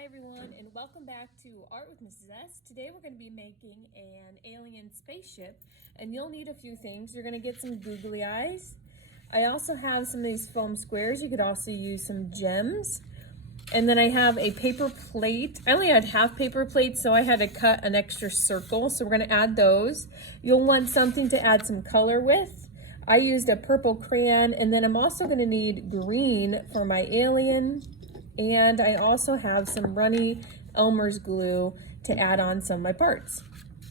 Hi everyone, and welcome back to Art with Mrs. S. Today we're going to be making an alien spaceship, and you'll need a few things. You're going to get some googly eyes. I also have some of these foam squares. You could also use some gems. And then I have a paper plate. I only had half paper plates, so I had to cut an extra circle. So we're going to add those. You'll want something to add some color with. I used a purple crayon, and then I'm also going to need green for my alien. And I also have some runny Elmer's glue to add on some of my parts.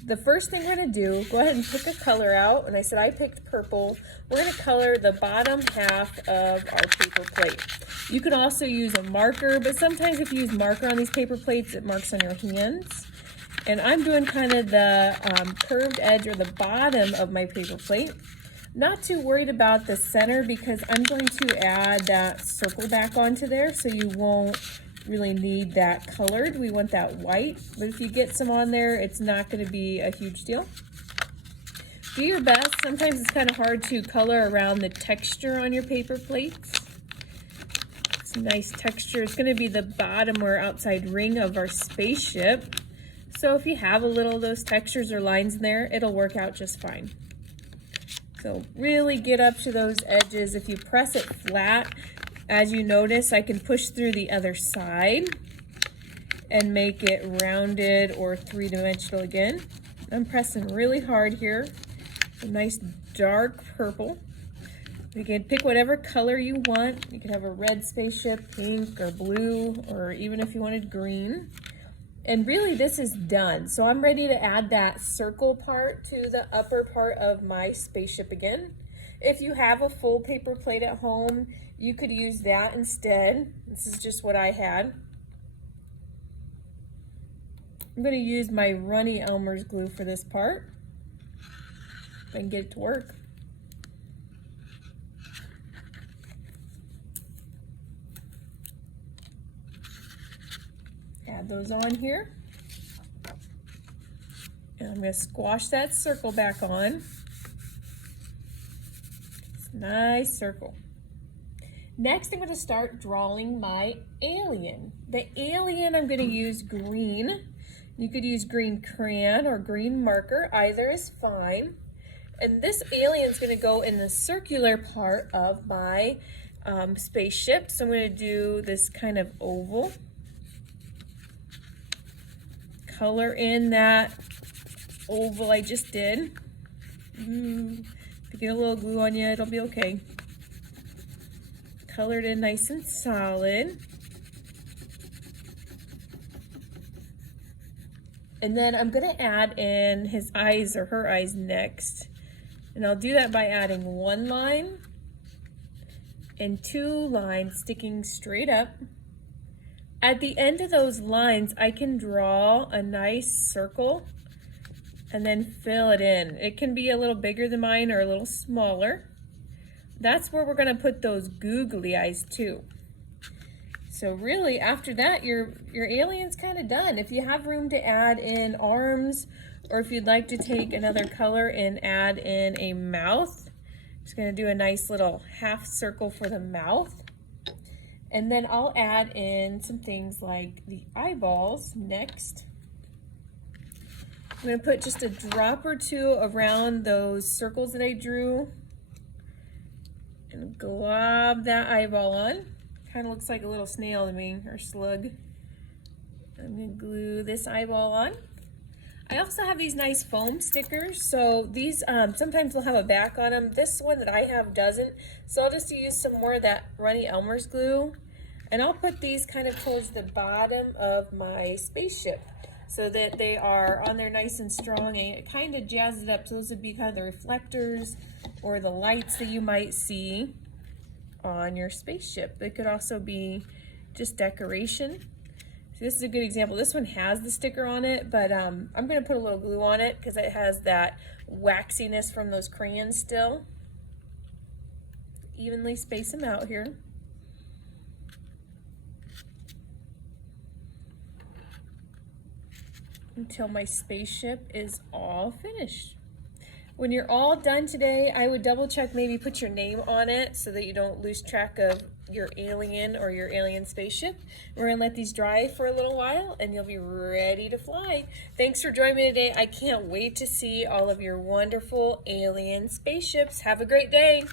The first thing we're going to do, go ahead and pick a color out. And I said I picked purple. We're going to color the bottom half of our paper plate. You can also use a marker, but sometimes if you use marker on these paper plates, it marks on your hands. And I'm doing kind of the curved edge or the bottom of my paper plate. Not too worried about the center because I'm going to add that circle back onto there, so you won't really need that colored. We want that white, but if you get some on there, it's not going to be a huge deal. Do your best. Sometimes it's kind of hard to color around the texture on your paper plates. It's a nice texture. It's going to be the bottom or outside ring of our spaceship. So if you have a little of those textures or lines in there, it'll work out just fine. So really get up to those edges. If you press it flat, as you notice, I can push through the other side and make it rounded or three-dimensional again. I'm pressing really hard here. A nice dark purple. You can pick whatever color you want. You could have a red spaceship, pink or blue, or even if you wanted green. And really this is done. So I'm ready to add that circle part to the upper part of my spaceship again. If you have a full paper plate at home, you could use that instead. This is just what I had. I'm going to use my runny Elmer's glue for this part. If I can get it to work. Add those on here. And I'm going to squash that circle back on. It's a nice circle. Next, I'm going to start drawing my alien. The alien, I'm going to use green. You could use green crayon or green marker. Either is fine. And this alien is going to go in the circular part of my spaceship. So I'm going to do this kind of oval. Color in that oval I just did. If you get a little glue on you, it'll be okay. Colored in nice and solid. And then I'm going to add in his eyes or her eyes next. And I'll do that by adding one line and two lines sticking straight up. At the end of those lines, I can draw a nice circle and then fill it in. It can be a little bigger than mine or a little smaller. That's where we're going to put those googly eyes too. So really, after that, your alien's kind of done. If you have room to add in arms, or if you'd like to take another color and add in a mouth, just going to do a nice little half circle for the mouth. And then I'll add in some things like the eyeballs next. I'm going to put just a drop or two around those circles that I drew and glob that eyeball on. Kind of looks like a little snail to me, or slug. I'm going to glue this eyeball on. I also have these nice foam stickers. So these sometimes they'll have a back on them. This one that I have doesn't. So I'll just use some more of that runny Elmer's glue. And I'll put these kind of towards the bottom of my spaceship so that they are on there nice and strong, and it kind of jazzes it up. So those would be kind of the reflectors or the lights that you might see on your spaceship. They could also be just decoration. So this is a good example. This one has the sticker on it, but I'm going to put a little glue on it because it has that waxiness from those crayons still. Evenly space them out here. Until my spaceship is all finished. When you're all done today, I would double check, maybe put your name on it so that you don't lose track of your alien or your alien spaceship. We're going to let these dry for a little while and you'll be ready to fly. Thanks for joining me today. I can't wait to see all of your wonderful alien spaceships. Have a great day.